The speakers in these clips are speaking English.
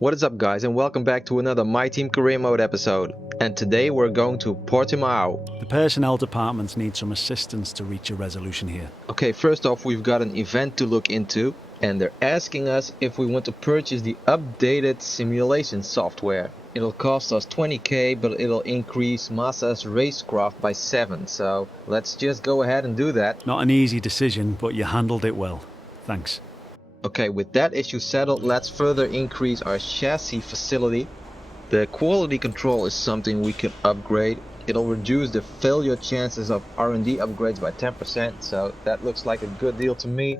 What is up guys, and welcome back to another My Team Career Mode episode. And today we're going to Portimão. The personnel department needs some assistance to reach a resolution here. Okay, first off we've got an event to look into, and they're asking us if we want to purchase the updated simulation software. It'll cost us 20k, but it'll increase Massa's racecraft by 7, so let's just go ahead and do that. Not an easy decision, but you handled it well. Thanks. Okay, with that issue settled, let's further increase our chassis facility. The quality control is something we can upgrade. It'll reduce the failure chances of R&D upgrades by 10%, so that looks like a good deal to me.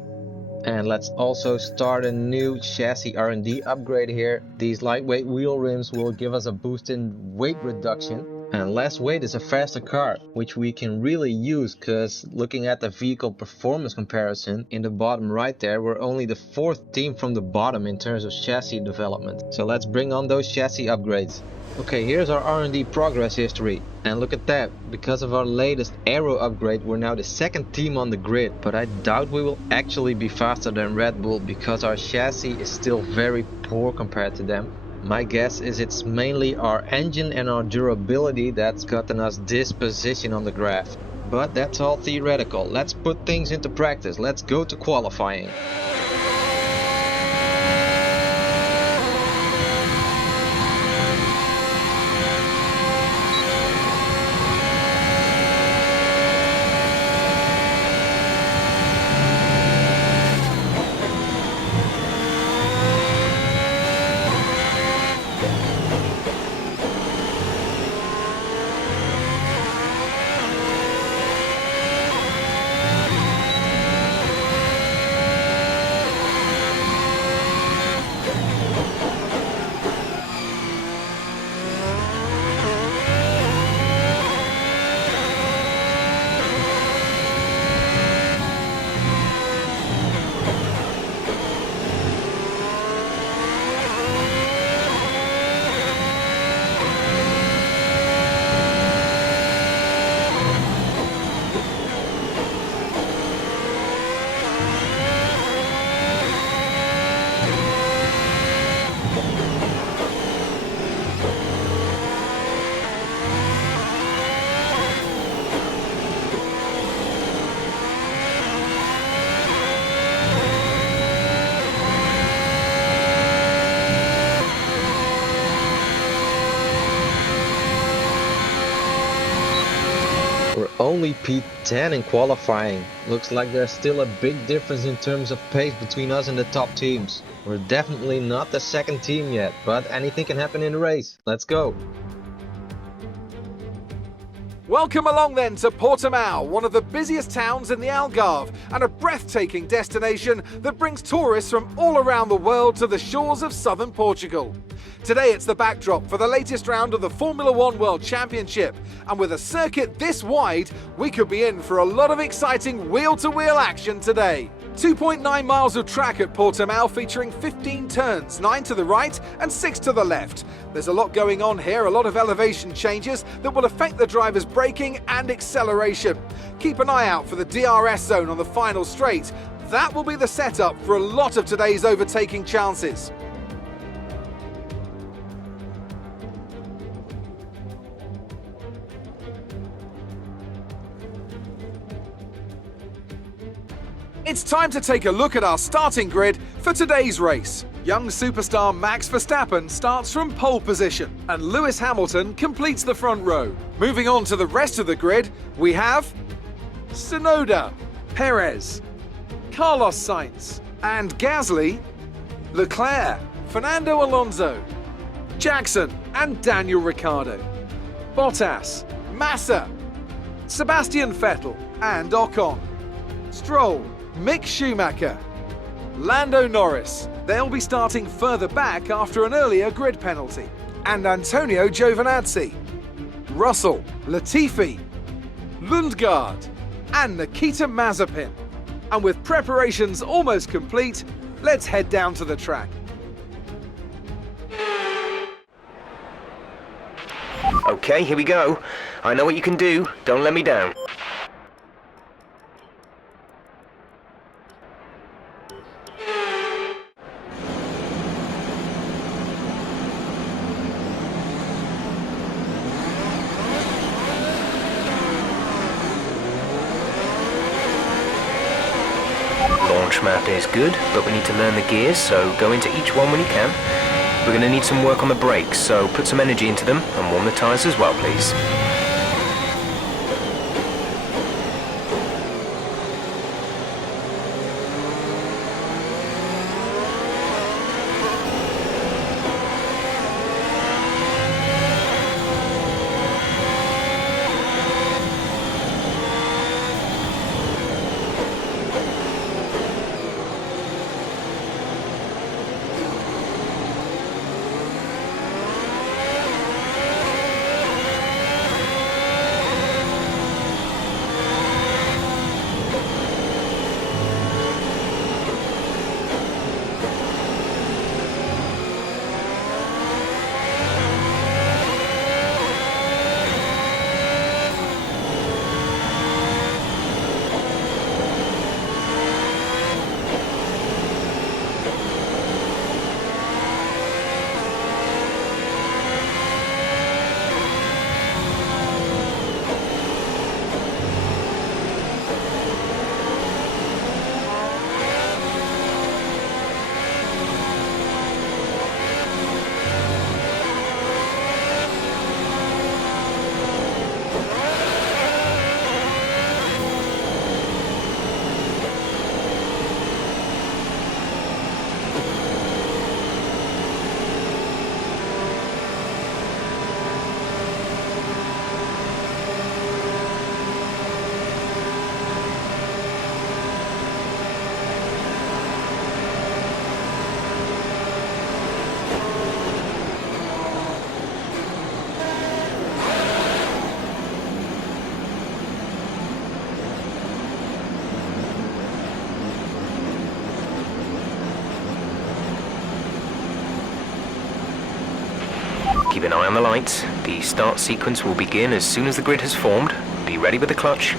And let's also start a new chassis R&D upgrade here. These lightweight wheel rims will give us a boost in weight reduction. And less weight is a faster car, which we can really use, because looking at the vehicle performance comparison in the bottom right there, we're only the 4th team from the bottom in terms of chassis development. So let's bring on those chassis upgrades. Okay, here's our R&D progress history, and look at that. Because of our latest aero upgrade, we're now the 2nd team on the grid, but I doubt we will actually be faster than Red Bull because our chassis is still very poor compared to them. My guess is it's mainly our engine and our durability that's gotten us this position on the graph. But that's all theoretical. Let's put things into practice. Let's go to qualifying. We're only P10 in qualifying. Looks like there's still a big difference in terms of pace between us and the top teams. We're definitely not the 2nd team yet, but anything can happen in the race. Let's go. Welcome along then to Portimão, one of the busiest towns in the Algarve and a breathtaking destination that brings tourists from all around the world to the shores of southern Portugal. Today it's the backdrop for the latest round of the Formula One World Championship, and with a circuit this wide, we could be in for a lot of exciting wheel-to-wheel action today. 2.9 miles of track at Portimão featuring 15 turns, 9 to the right and 6 to the left. There's a lot going on here, a lot of elevation changes that will affect the driver's braking and acceleration. Keep an eye out for the DRS zone on the final straight. That will be the setup for a lot of today's overtaking chances. It's time to take a look at our starting grid for today's race. Young superstar Max Verstappen starts from pole position, and Lewis Hamilton completes the front row. Moving on to the rest of the grid, we have Tsunoda, Perez, Carlos Sainz, and Gasly, Leclerc, Fernando Alonso, Jackson and Daniel Ricciardo, Bottas, Massa, Sebastian Vettel and Ocon, Stroll, Mick Schumacher, Lando Norris. They'll be starting further back after an earlier grid penalty. And Antonio Giovinazzi, Russell, Latifi, Lundgaard and Nikita Mazepin. And with preparations almost complete, let's head down to the track. Okay, here we go. I know what you can do. Don't let me down. launch map is good, but we need to learn the gears, so go into each one when you can. We're going to need some work on the brakes, so put some energy into them and warm the tyres as well, please. Keep an eye on the lights. The start sequence will begin as soon as the grid has formed. Be ready with the clutch.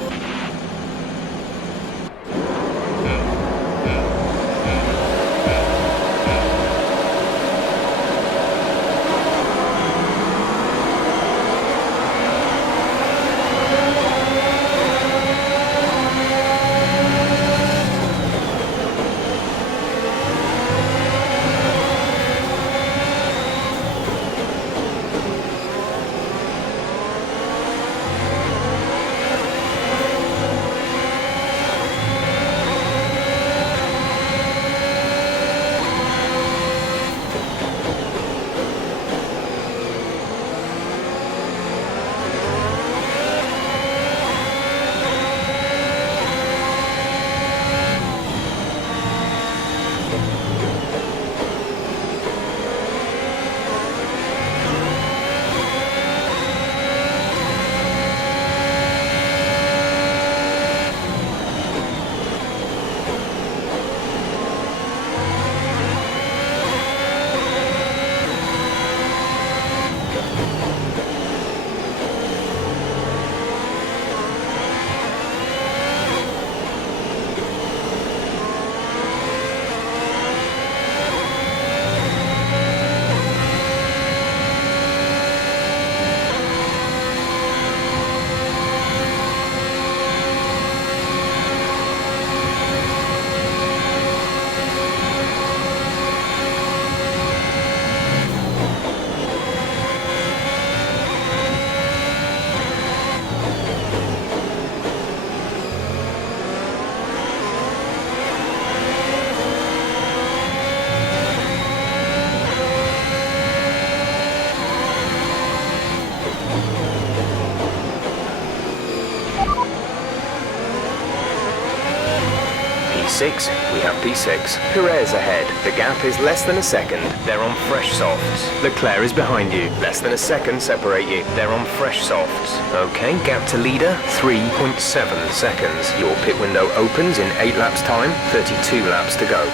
P6, we have P6. Perez ahead. The gap is less than a second. They're on fresh softs. Leclerc is behind you. Less than a second separate you. They're on fresh softs. Okay, gap to leader, 3.7 seconds. Your pit window opens in 8 laps time, 32 laps to go.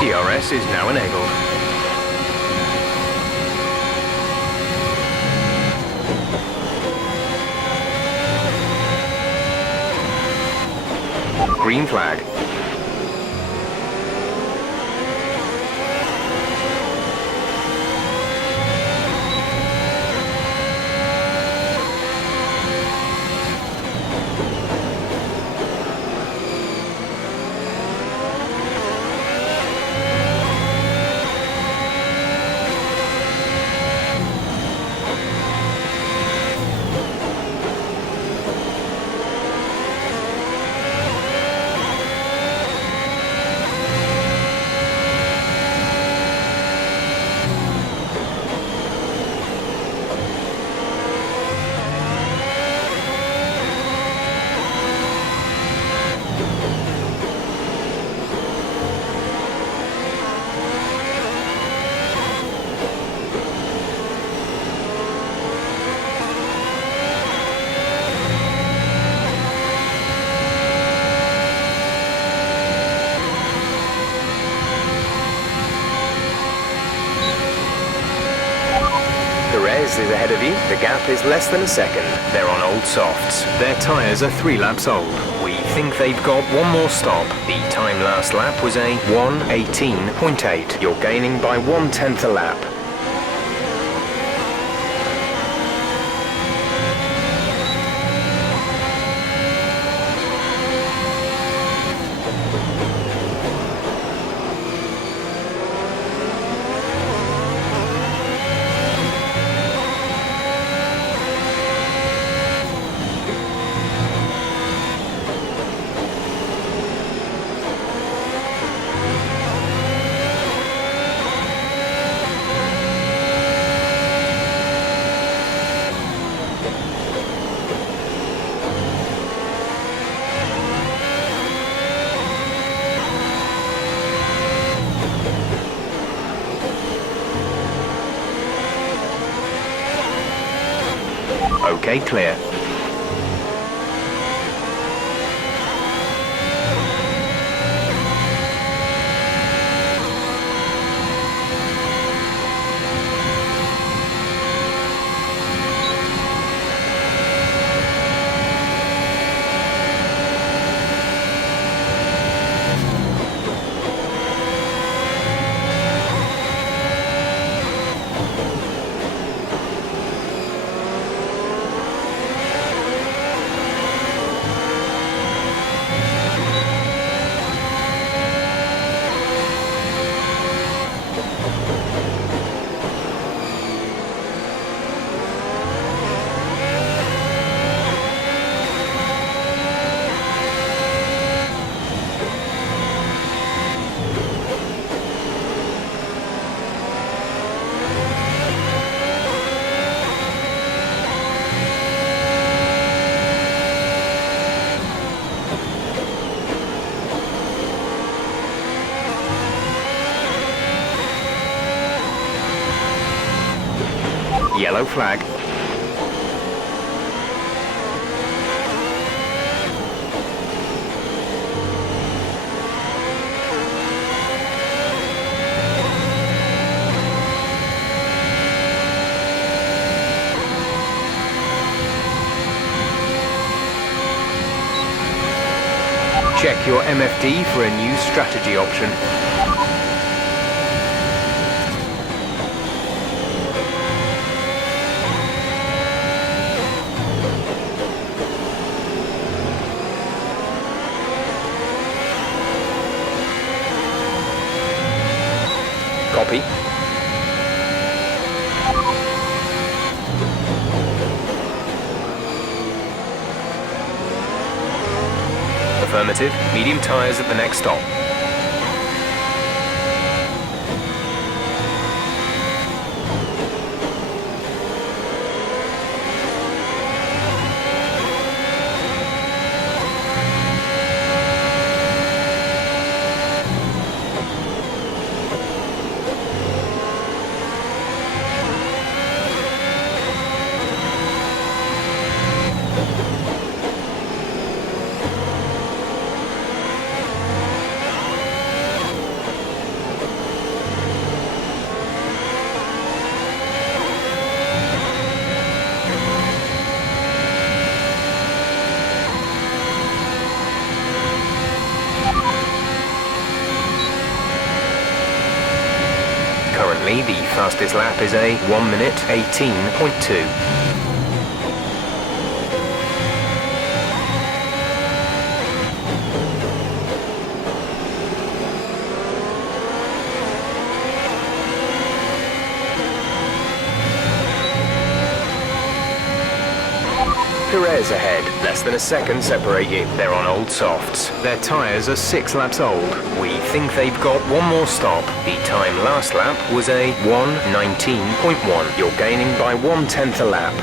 DRS is now enabled. Green flag. Perez is ahead of you. The gap is less than a second. They're on old softs. Their tyres are 3 laps old. We think they've got one more stop. The time last lap was a 1:18.8. You're gaining by 1/10 a lap. Okay, clear. Yellow flag. Check your MFD for a new strategy option. Copy. Affirmative. Medium tyres at the next stop. Currently, the fastest lap is a 1 minute 18.2. Perez ahead, less than a second separate you. They're on old softs. Their tyres are 6 laps old. We think they've got one more stop. The time last lap was a 1:19.1. You're gaining by 1/10 a lap.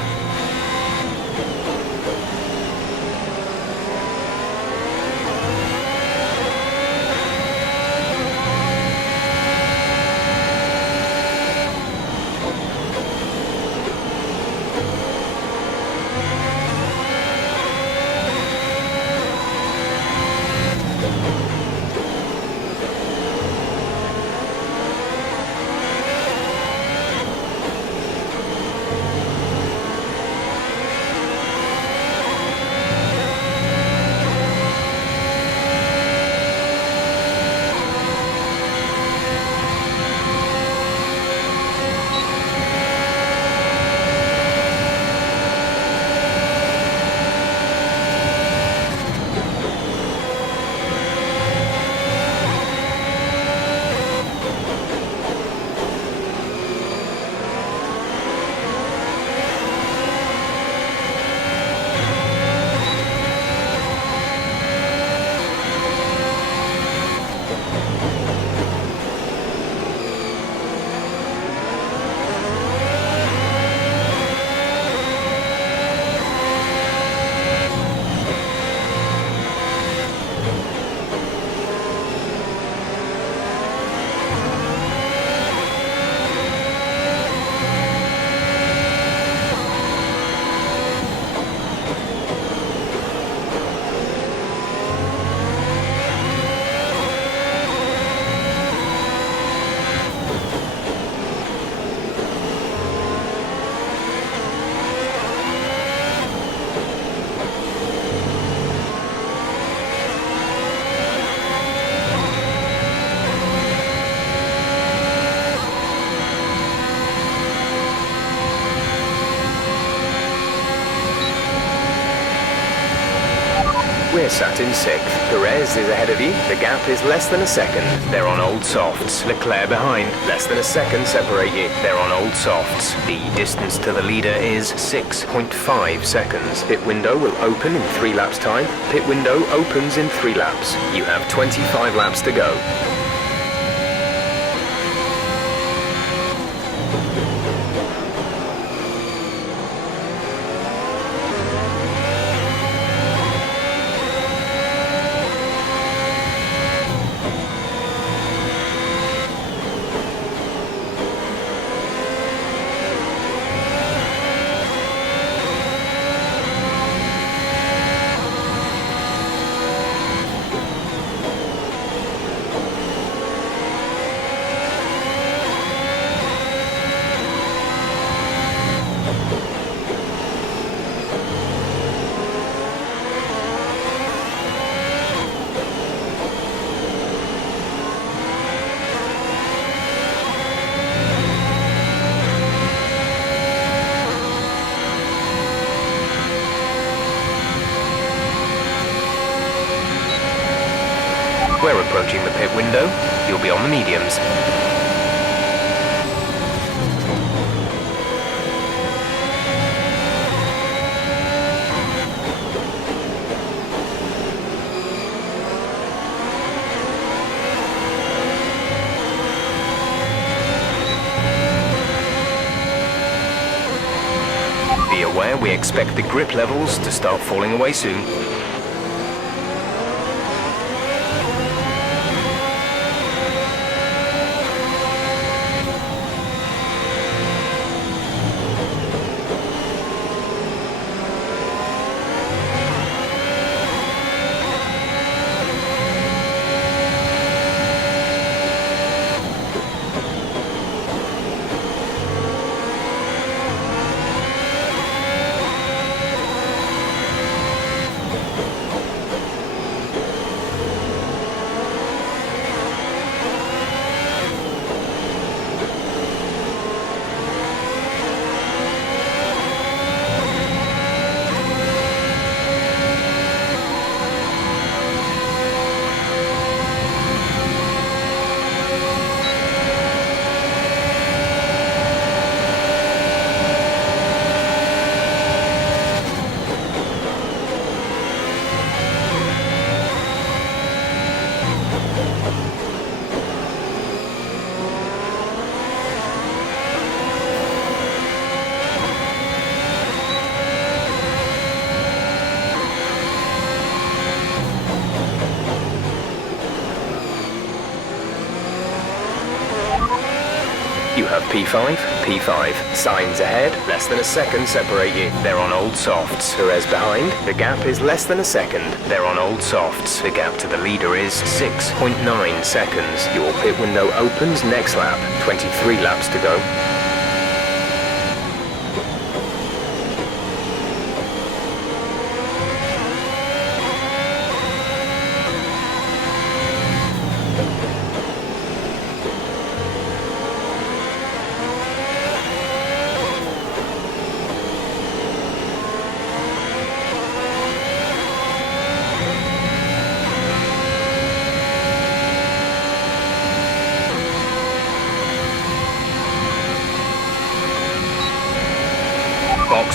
We're sat in 6th. Perez is ahead of you. The gap is less than a second. They're on old softs. Leclerc behind. Less than a second separate you. They're on old softs. The distance to the leader is 6.5 seconds. Pit window will open in 3 laps time. Pit window opens in 3 laps. You have 25 laps to go. We're approaching the pit window. You'll be on the mediums. Be aware we expect the grip levels to start falling away soon. You have P5, P5. Signs ahead, less than a second separate you. They're on old softs. Perez behind, the gap is less than a second. They're on old softs. The gap to the leader is 6.9 seconds. Your pit window opens next lap. 23 laps to go.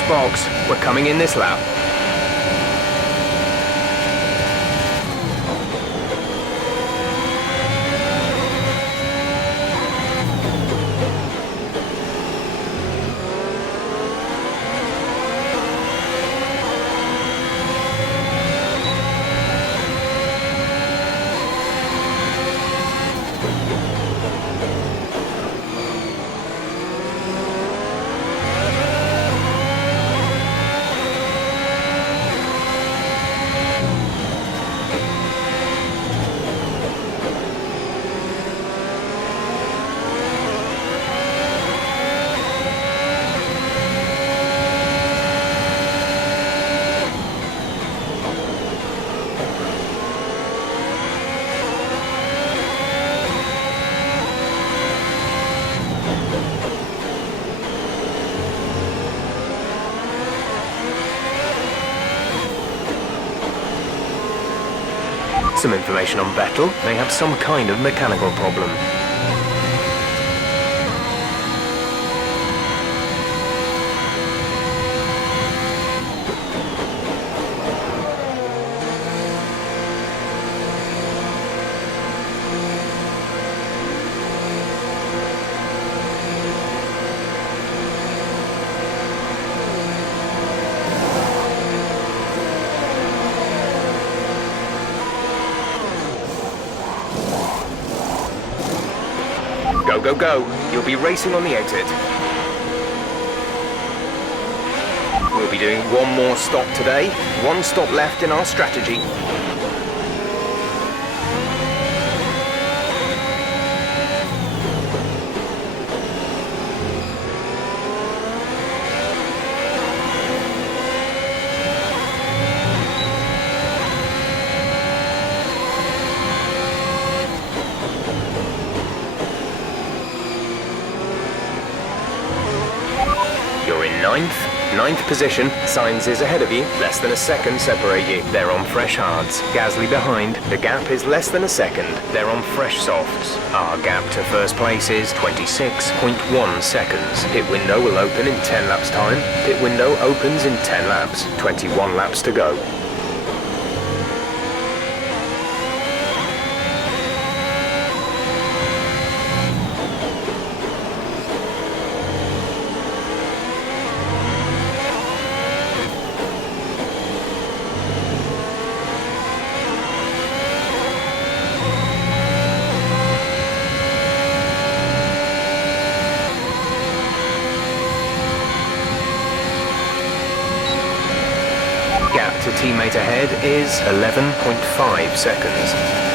Box, we're coming in this lap. Some information on Vettel. They have some kind of mechanical problem. Go, go, go. You'll be racing on the exit. We'll be doing one more stop today. One stop left in our strategy. You're in ninth position. Sainz is ahead of you, less than a second separate you. They're on fresh hards. Gasly behind, the gap is less than a second. They're on fresh softs. Our gap to first place is 26.1 seconds. Pit window will open in 10 laps time. Pit window opens in 10 laps. 21 laps to go. Gap to teammate ahead is 11.5 seconds.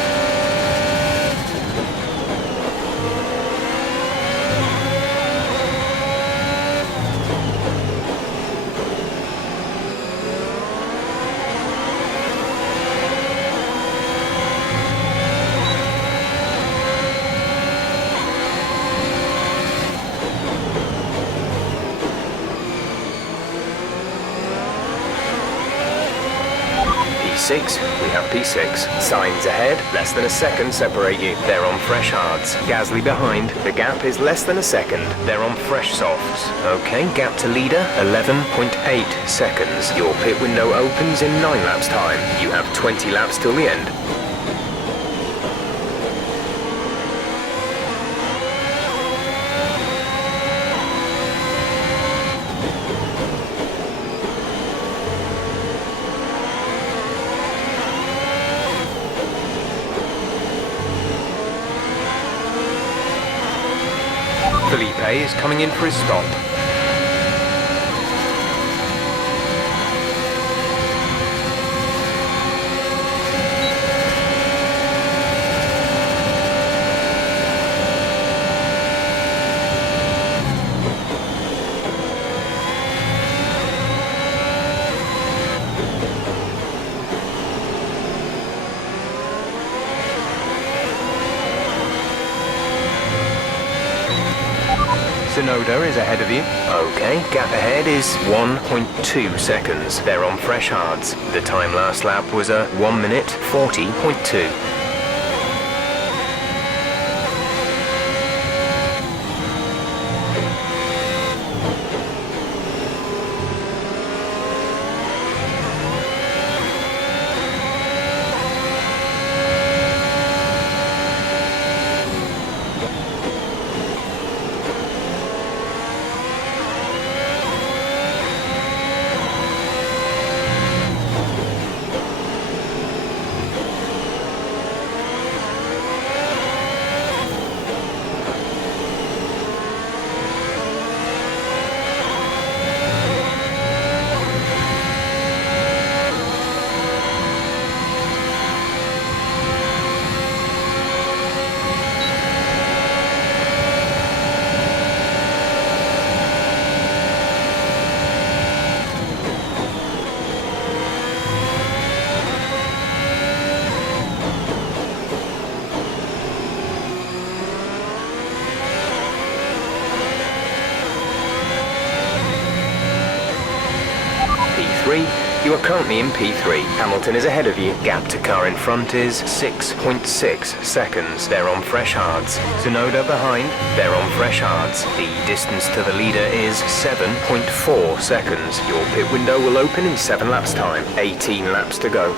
P6, we have P6. Sainz ahead, less than a second separate you. They're on fresh hards. Gasly behind, the gap is less than a second. They're on fresh softs. Okay, gap to leader, 11.8 seconds. Your pit window opens in 9 laps time. You have 20 laps till the end. For Felipe is coming in for his stop. Sonoda is ahead of you. Okay, gap ahead is 1.2 seconds. They're on fresh hards. The time last lap was a 1 minute 40.2. You are currently in P3. Hamilton is ahead of you. Gap to car in front is 6.6 seconds. They're on fresh hards. Tsunoda behind. They're on fresh hards. The distance to the leader is 7.4 seconds. Your pit window will open in 7 laps time. 18 laps to go.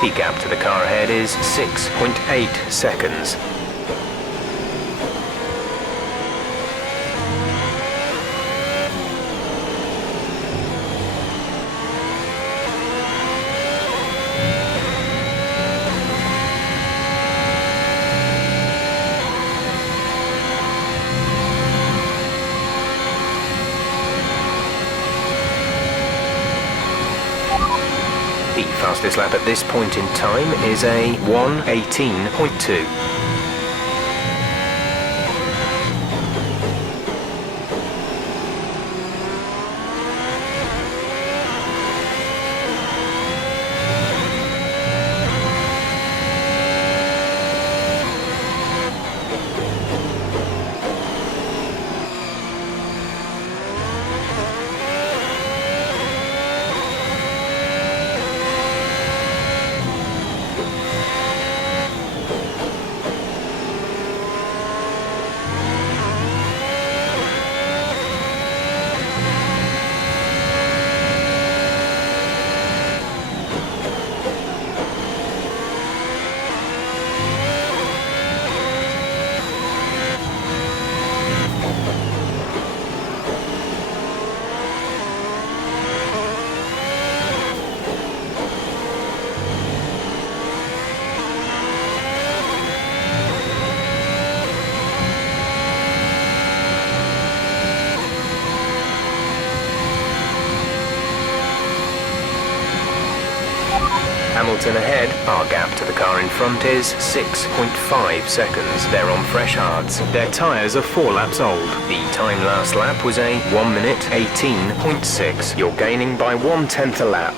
The gap to the car ahead is 6.8 seconds. The fastest lap at this point in time is a 1:18.2. Hamilton ahead. Our gap to the car in front is 6.5 seconds. They're on fresh hards. Their tyres are 4 laps old. The time last lap was a 1 minute 18.6. You're gaining by 1/10 a lap.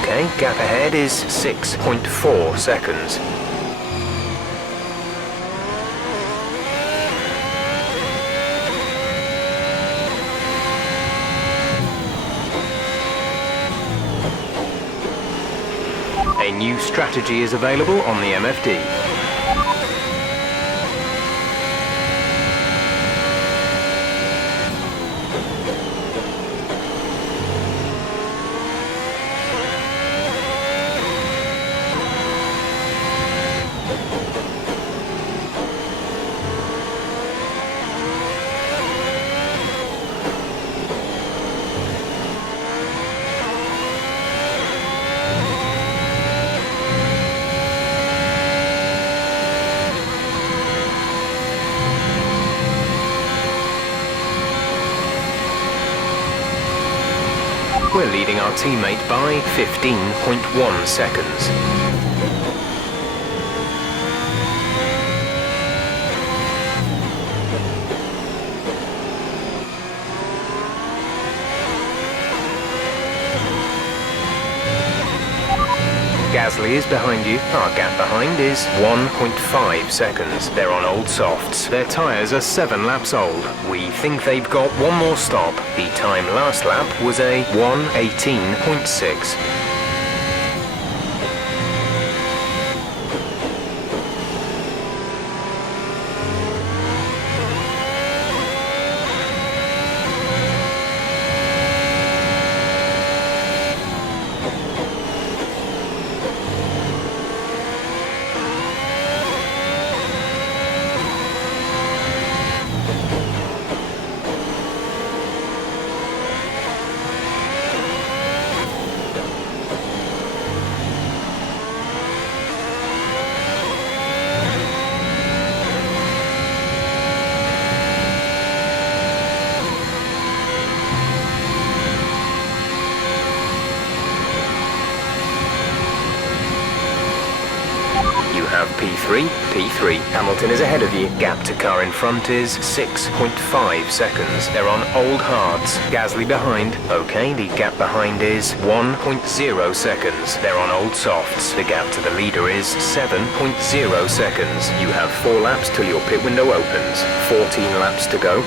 Okay, gap ahead is 6.4 seconds. A new strategy is available on the MFD. we're leading our teammate by 15.1 seconds. Gasly is behind you. Our gap behind is 1.5 seconds. They're on old softs. Their tyres are 7 laps old. We think they've got one more stop. The time last lap was a 1:18.6. Have P3. Hamilton is ahead of you. Gap to car in front is 6.5 seconds. They're on old hards. Gasly behind. Okay, the gap behind is 1.0 seconds. They're on old softs. The gap to the leader is 7.0 seconds. You have 4 laps till your pit window opens. 14 laps to go.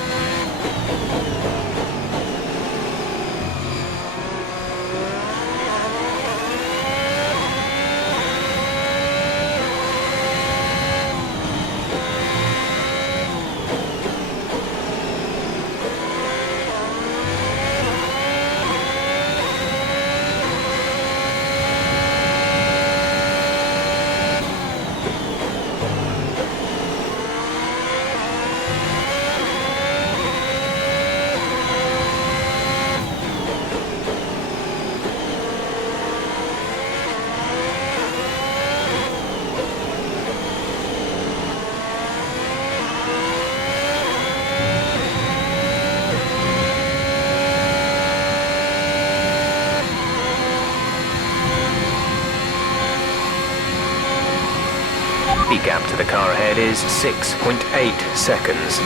The gap to the car ahead is 6.8 seconds.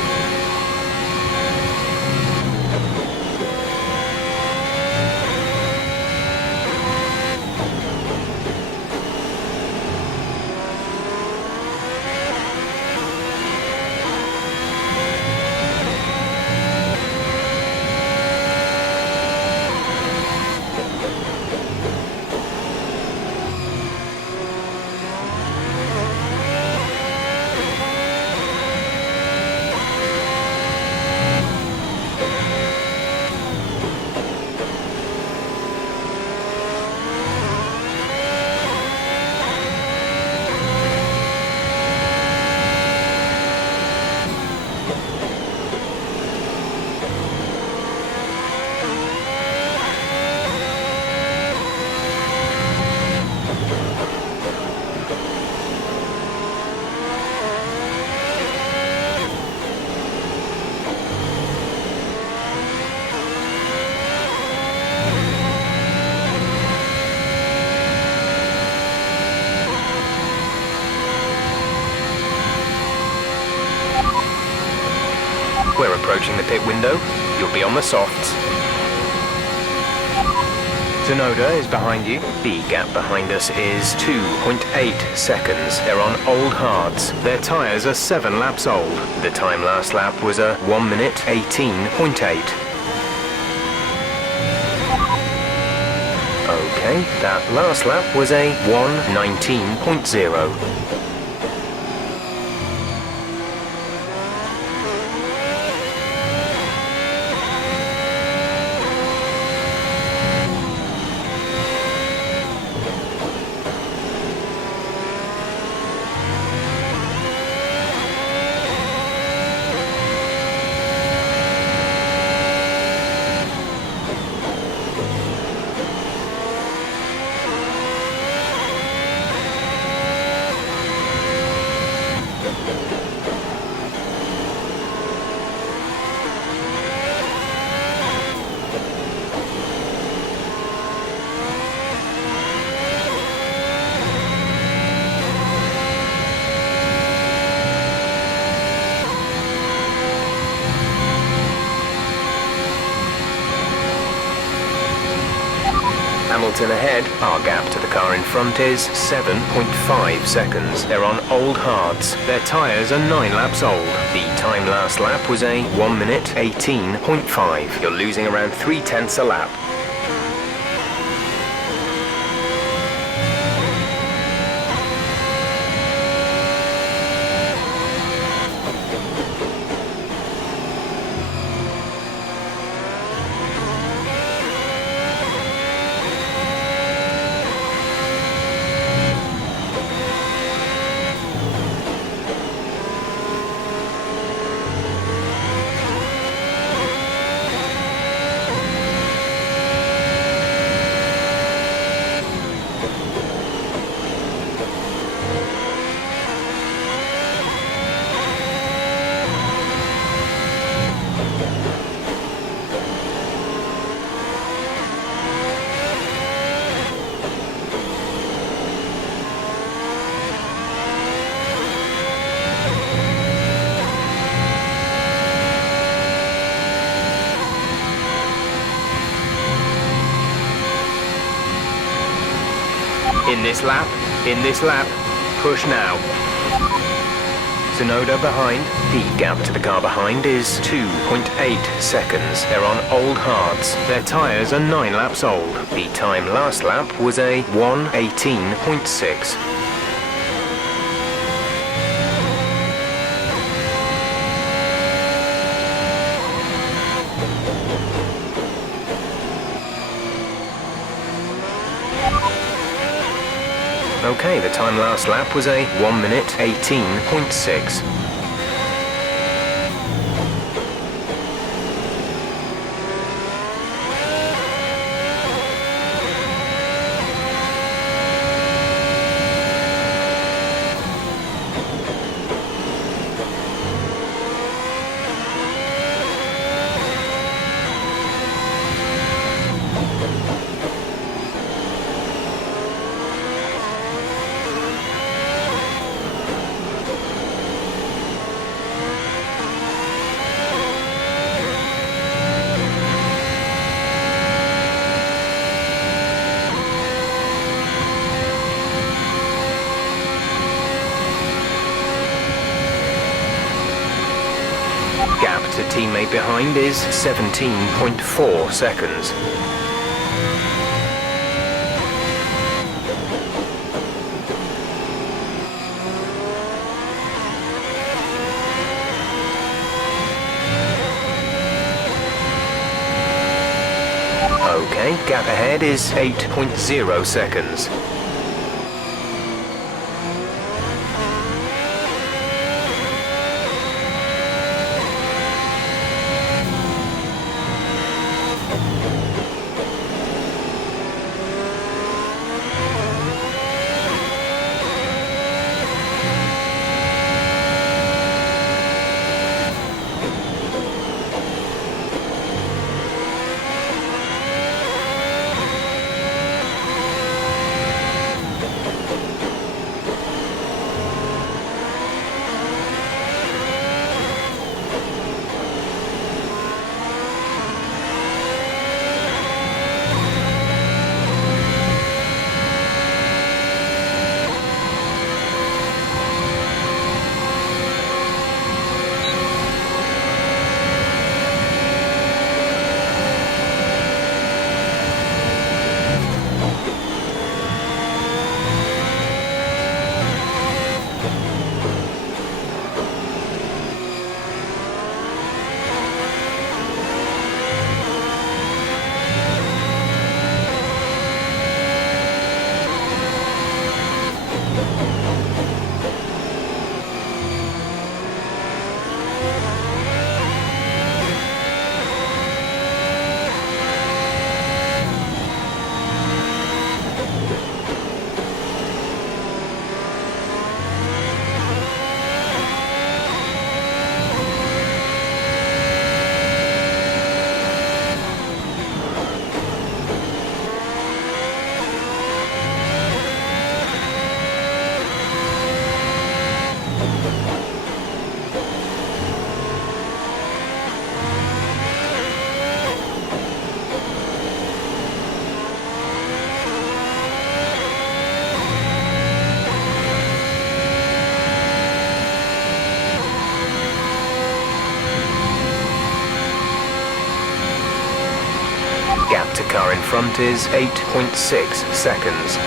We're approaching the pit window. You'll be on the softs. Tsunoda is behind you. The gap behind us is 2.8 seconds. They're on old hards. Their tyres are 7 laps old. The time last lap was a 1:18.8. Okay, that last lap was a 1:19.0. Hamilton ahead. Our gap to the car in front is 7.5 seconds. They're on old hards. Their tyres are 9 laps old. The time last lap was a 1 minute 18.5. You're losing around 3/10 a lap. In this lap, push now. Tsunoda behind. The gap to the car behind is 2.8 seconds. They're on old hards. Their tyres are 9 laps old. The time last lap was a 1:18.6. Okay, the time last lap was a 1 minute 18.6. Gap to teammate behind is 17.4 seconds. Okay, gap ahead is 8.0 seconds. to car in front is 8.6 seconds.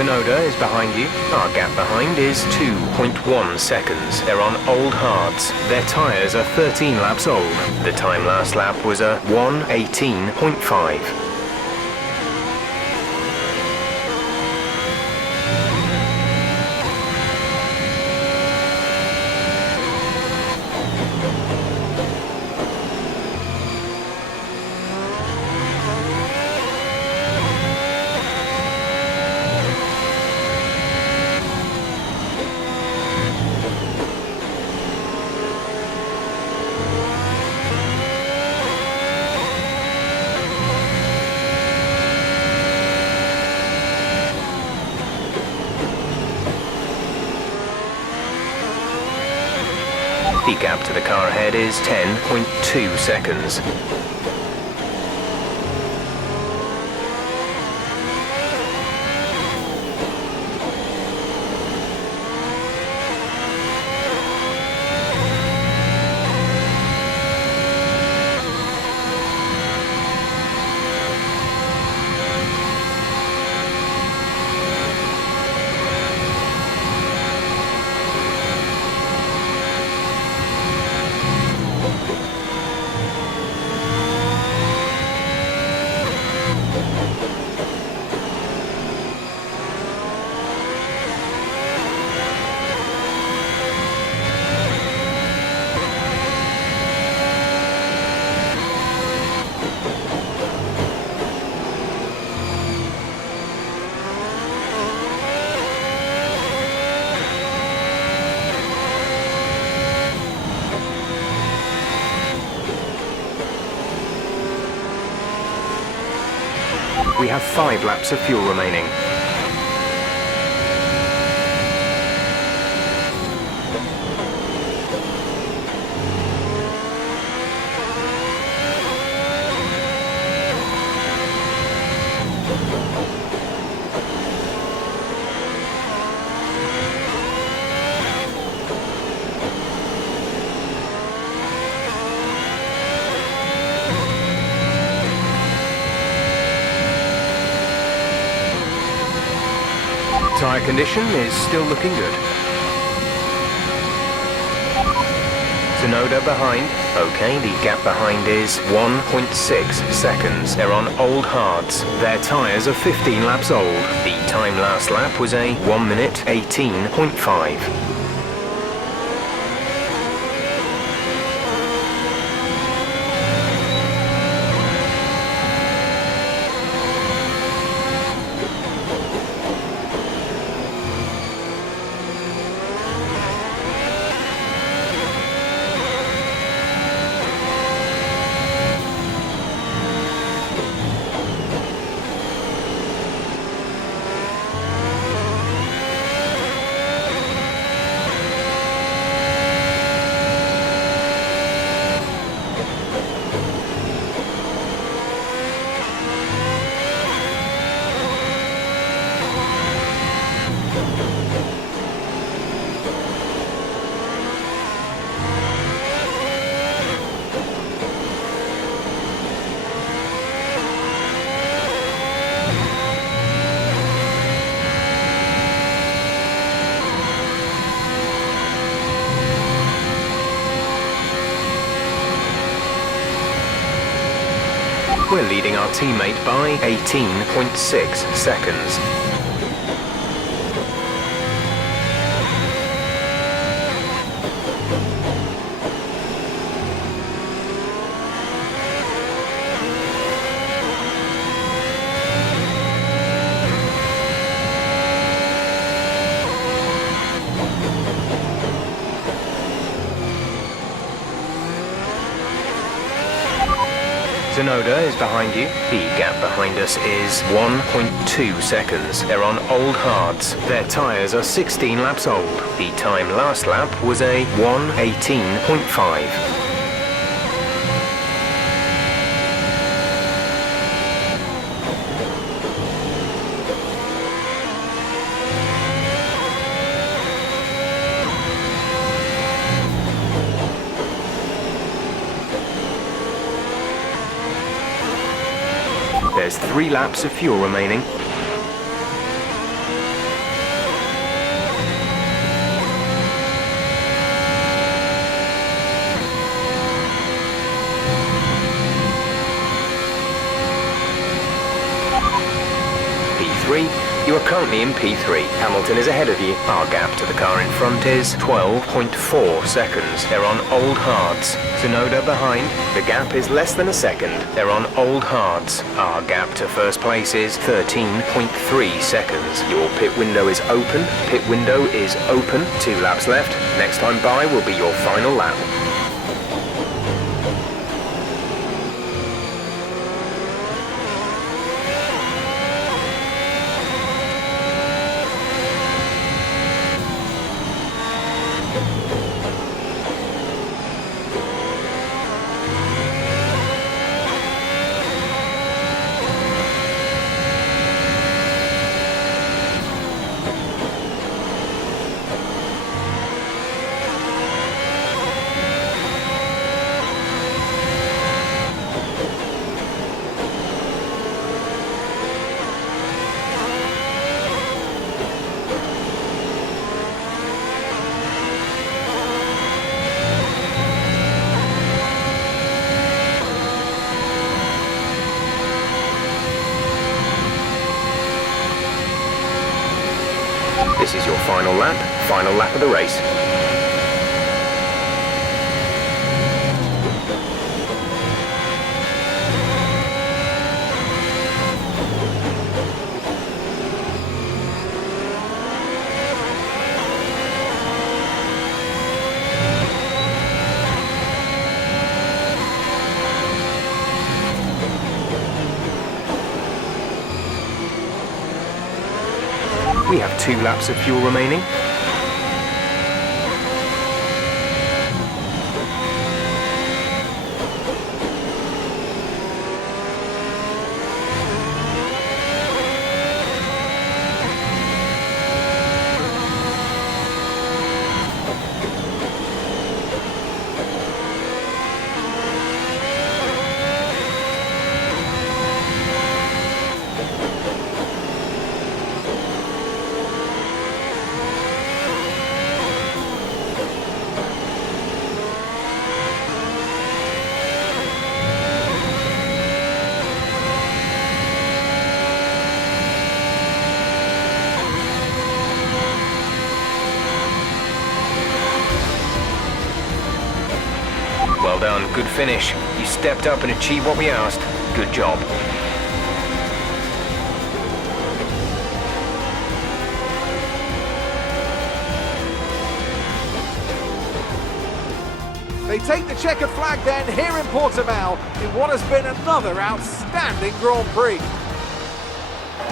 Tsunoda is behind you. Our gap behind is 2.1 seconds. They're on old hards. Their tyres are 13 laps old. The time last lap was a 1:18.5. The gap to the car ahead is 10.2 seconds. We have 5 laps of fuel remaining. Tyre condition is still looking good. Tsunoda behind. Okay, the gap behind is 1.6 seconds. They're on old hards. Their tyres are 15 laps old. The time last lap was a 1:18.5. leading our teammate by 18.6 seconds. Tsunoda is behind you. The gap behind us is 1.2 seconds. They're on old hards. Their tyres are 16 laps old. The time last lap was a 1:18.5. There's 3 laps of fuel remaining. P3. You are currently in P3. Hamilton is ahead of you. Our gap to the car in front is 12.4 seconds. They're on old hards. Tsunoda behind. The gap is less than a second. They're on old hards. Our gap to first place is 13.3 seconds. Your pit window is open. Pit window is open. 2 laps left. Next time by will be your final lap. This is your final lap of the race. We have 2 laps of fuel remaining. Well done, good finish. You stepped up and achieved what we asked. Good job. They take the checkered flag then here in Portimão in what has been another outstanding Grand Prix.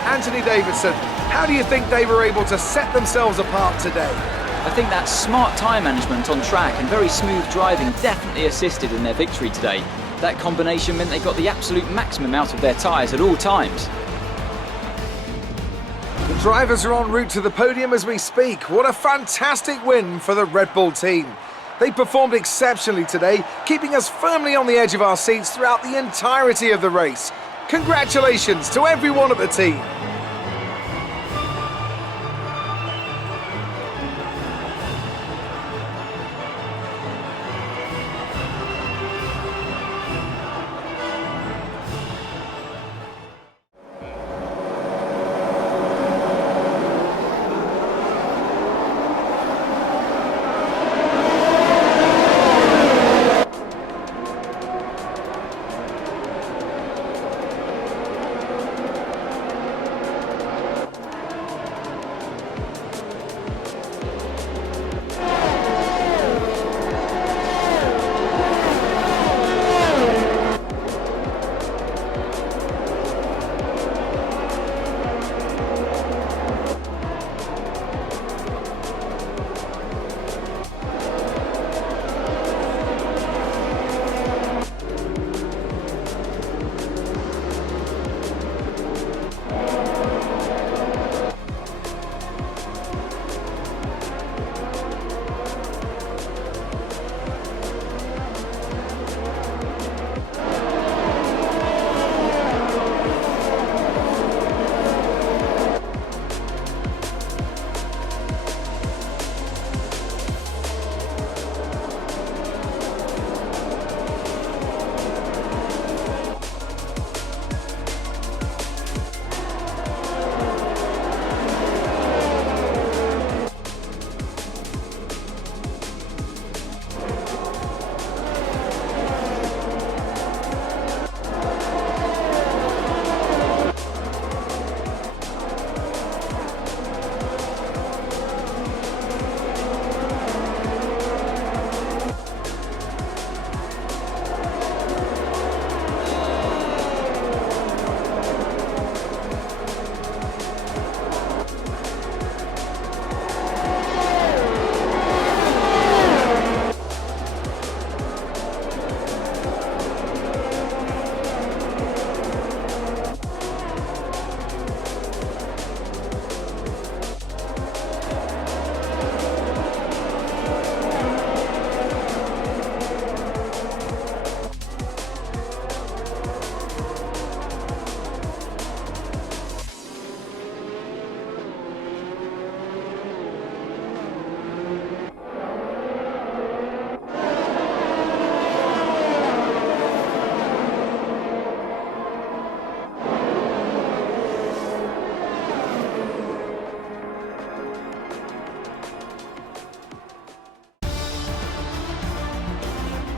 Anthony Davidson, how do you think they were able to set themselves apart today? I think that smart tyre management on track and very smooth driving definitely assisted in their victory today. That combination meant they got the absolute maximum out of their tyres at all times. The drivers are en route to the podium as we speak. What a fantastic win for the Red Bull team. They performed exceptionally today, keeping us firmly on the edge of our seats throughout the entirety of the race. Congratulations to everyone at the team.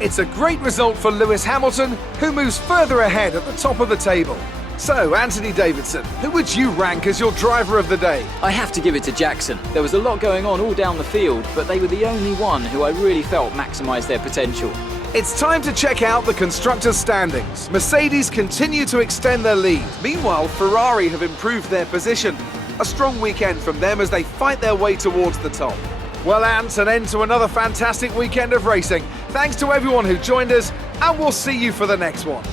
It's a great result for Lewis Hamilton, who moves further ahead at the top of the table. So, Anthony Davidson, who would you rank as your driver of the day? I have to give it to Jackson. There was a lot going on all down the field, but they were the only one who I really felt maximised their potential. It's time to check out the constructors' standings. Mercedes continue to extend their lead. Meanwhile, Ferrari have improved their position. A strong weekend from them as they fight their way towards the top. Well, Ant, an end to another fantastic weekend of racing. Thanks to everyone who joined us, and we'll see you for the next one.